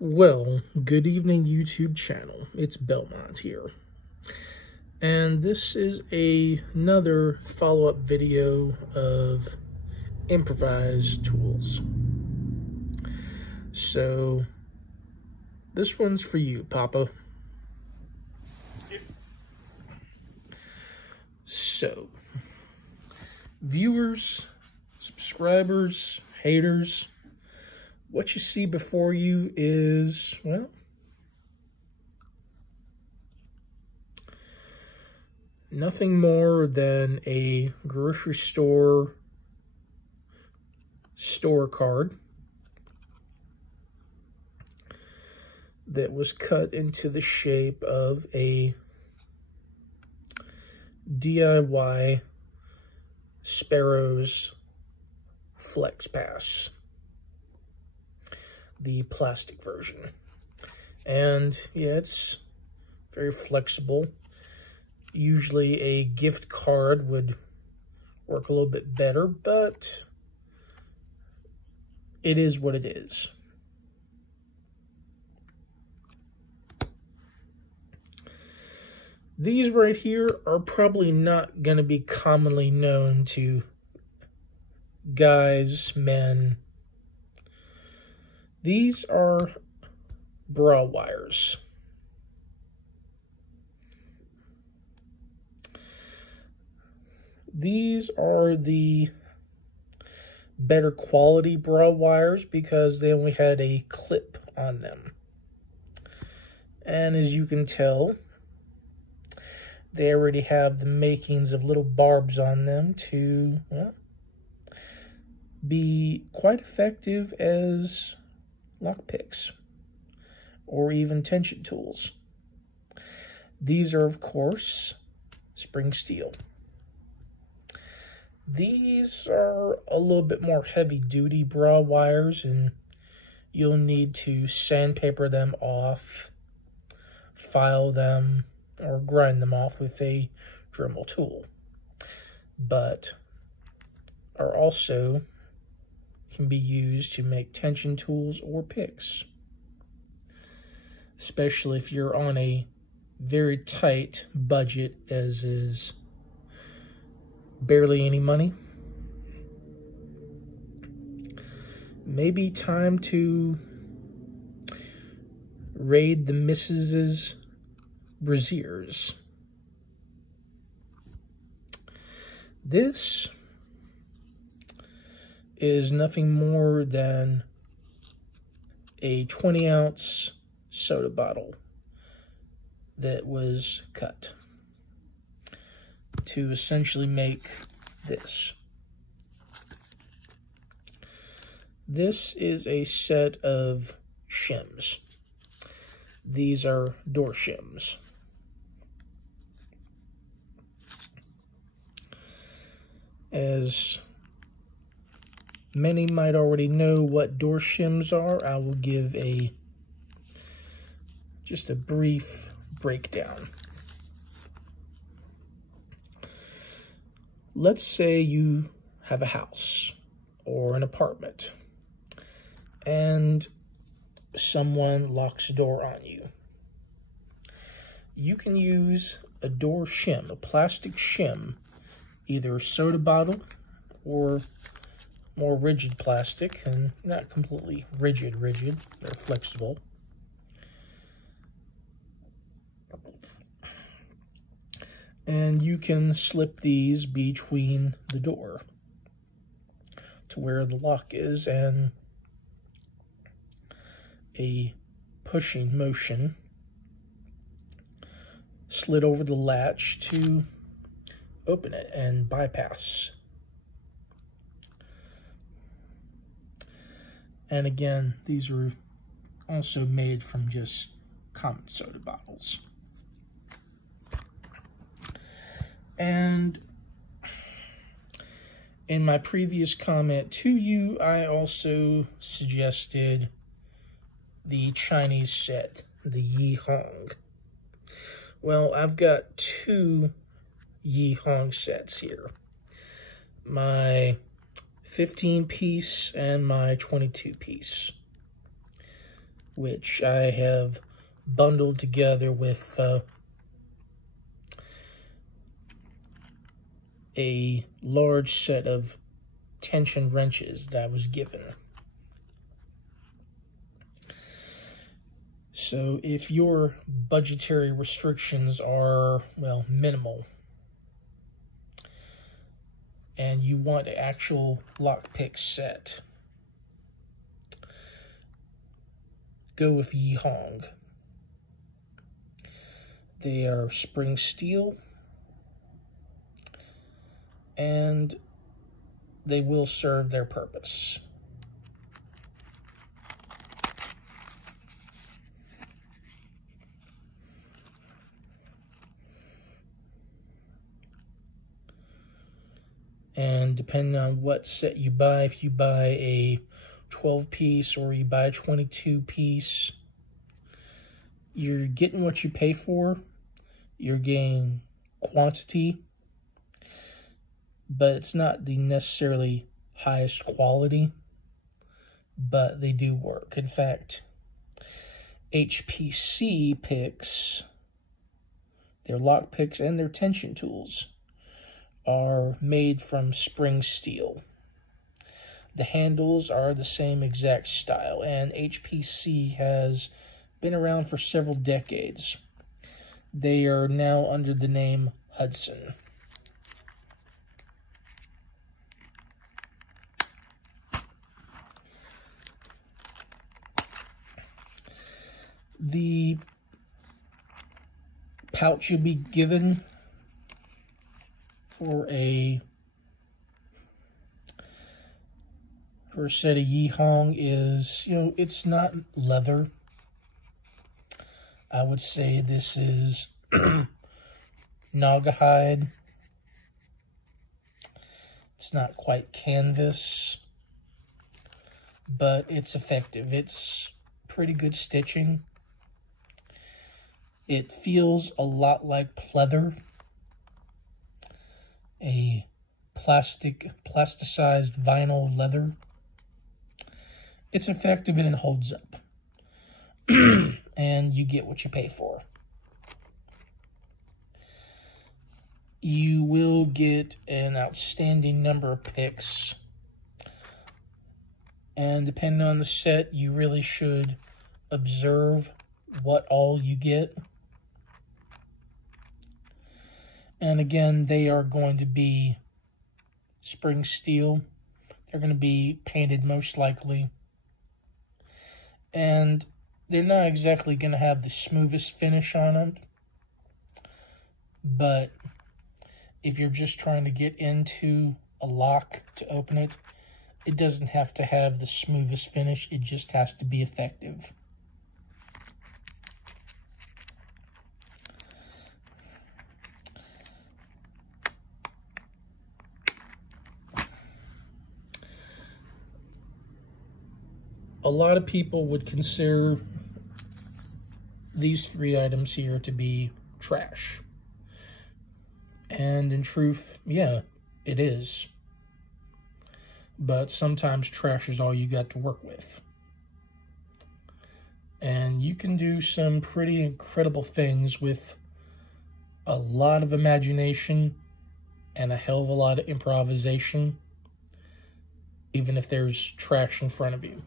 Well, good evening YouTube channel. It's Belmont here. And this is another follow-up video of improvised tools. So, this one's for you, Papa. So, viewers, subscribers, haters, what you see before you is, well, nothing more than a grocery store card that was cut into the shape of a DIY Sparrows Flex Pass, the plastic version. And yeah, it's very flexible. Usually a gift card would work a little bit better, but it is what it is. These right here are probably not going to be commonly known to guys, men. These are bra wires. These are the better quality bra wires because they only had a clip on them. And as you can tell, they already have the makings of little barbs on them to, well, be quite effective as lockpicks or even tension tools. These are, of course, spring steel. These are a little bit more heavy-duty bra wires, and you'll need to sandpaper them off, file them, or grind them off with a Dremel tool, but are also can be used to make tension tools or picks, especially if you're on a very tight budget, as is barely any money. Maybe time to raid the Mrs.'s brassieres. This is nothing more than a 20-ounce soda bottle that was cut to essentially make this. This is a set of SHIMS. These are door shims. As many might already know what door shims are, I will give just a brief breakdown. Let's say you have a house or an apartment and someone locks a door on you. You can use a door shim, a plastic shim, either a soda bottle or more rigid plastic, and not completely rigid, they're flexible. And you can slip these between the door to where the lock is, and a pushing motion slid over the latch to open it and bypass. And again, these are also made from just common soda bottles. And in my previous comment to you, I also suggested the Chinese set, the Yi Hong. Well, I've got two Yi Hong sets here. My 15-piece and my 22-piece. which I have bundled together with a large set of tension wrenches that I was given. So if your budgetary restrictions are, well, minimal, and you want an actual lockpick set, go with Yihong. They are spring steel, and they will serve their purpose. And depending on what set you buy, if you buy a 12-piece or you buy a 22-piece, you're getting what you pay for. You're getting quantity, but it's not the necessarily highest quality, but they do work. In fact, HPC picks, their lock picks and their tension tools are made from spring steel. The handles are the same exact style, and HPC has been around for several decades. They are now under the name Hudson. The pouch you'll be given for a set of Yihong is, it's not leather. I would say this is Naugahyde. It's not quite canvas, but it's effective. It's pretty good stitching. It feels a lot like pleather, a plasticized vinyl leather. It's effective and it holds up. And you get what you pay for. You will get an outstanding number of picks. And depending on the set, you really should observe what all you get. And again, they are going to be spring steel. They're going to be painted most likely. And they're not exactly going to have the smoothest finish on them. But if you're just trying to get into a lock to open it, it doesn't have to have the smoothest finish. It just has to be effective. A lot of people would consider these three items here to be trash. And in truth, yeah, it is. But sometimes trash is all you got to work with. And you can do some pretty incredible things with a lot of imagination and a hell of a lot of improvisation, even if there's trash in front of you.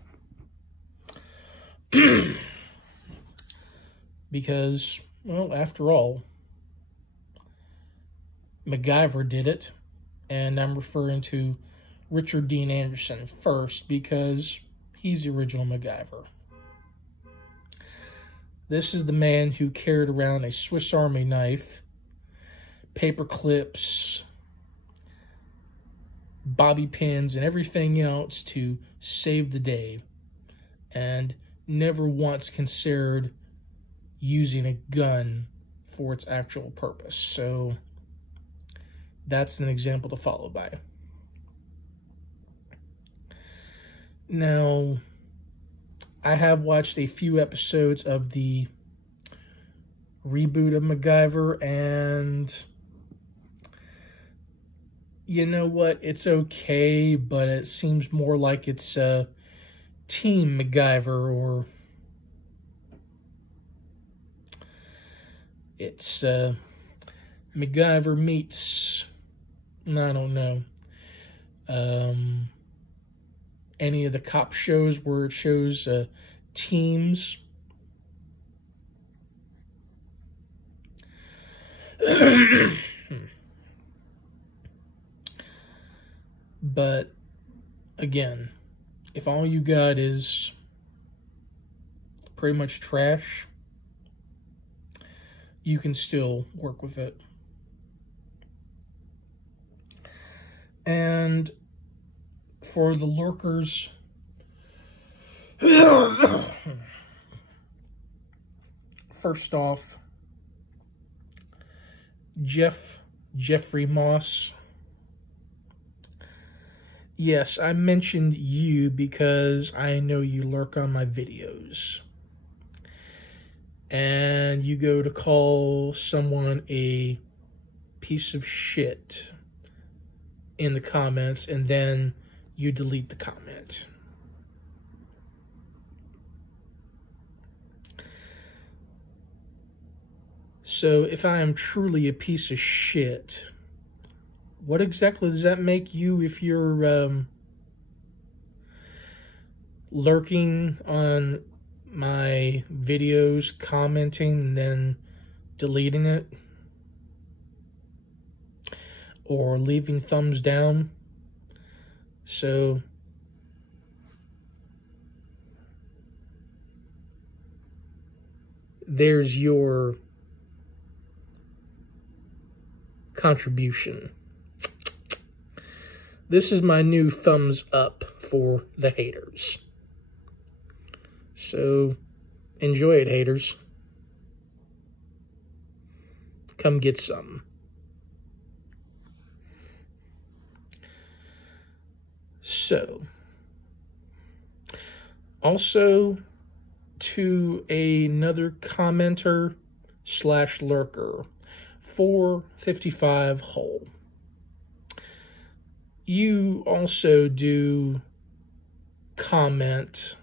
Because, well, after all, MacGyver did it, and I'm referring to Richard Dean Anderson first because he's the original MacGyver. This is the man who carried around a Swiss Army knife, paper clips, bobby pins, and everything else to save the day, and never once considered using a gun for its actual purpose. So that's an example to follow by. Now, I have watched a few episodes of the reboot of MacGyver, and you know what? It's okay, but it seems more like it's Team MacGyver or It's MacGyver meets, I don't know, any of the cop shows where it shows teams. But again, if all you got is pretty much trash, you can still work with it. And for the lurkers, first off, Jeffrey Moss. Yes, I mentioned you because I know you lurk on my videos. And you go to call someone a piece of shit in the comments, and then you delete the comment. So if I am truly a piece of shit, what exactly does that make you if you're lurking on my videos, commenting, and then deleting it? Or leaving thumbs down? So there's your contribution. This is my new thumbs up for the haters. So enjoy it, haters. Come get some. So, also to another commenter / lurker, 455 Hull. You also do comment,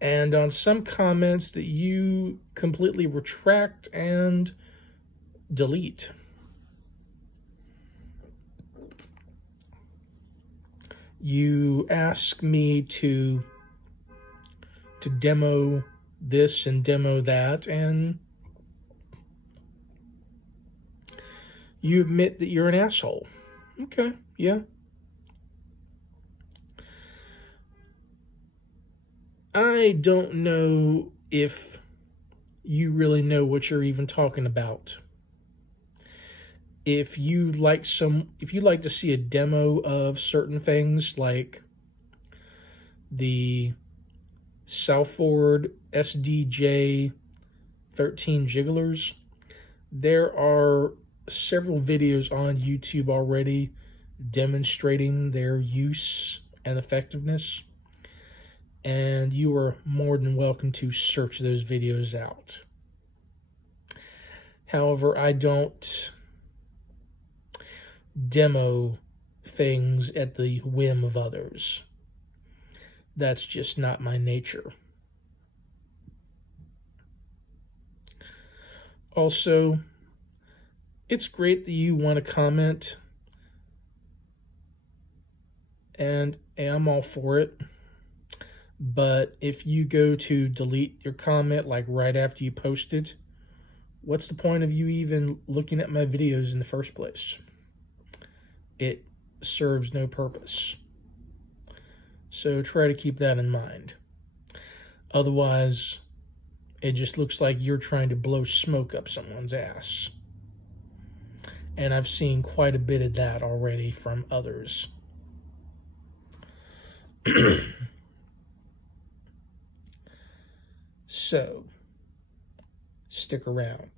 and on some comments that you completely retract and delete. You ask me to demo this and demo that, and you admit that you're an asshole. Okay, yeah. I don't know if you really know what you're even talking about. If you like to see a demo of certain things like the Southford SDJ 13 jigglers, there are several videos on YouTube already demonstrating their use and effectiveness, and you are more than welcome to search those videos out. However, I don't demo things at the whim of others. That's just not my nature. Also, it's great that you want to comment, and I'm all for it. But if you go to delete your comment like right after you post it, what's the point of you even looking at my videos in the first place? It serves no purpose. So try to keep that in mind. Otherwise, it just looks like you're trying to blow smoke up someone's ass. And I've seen quite a bit of that already from others. So, stick around.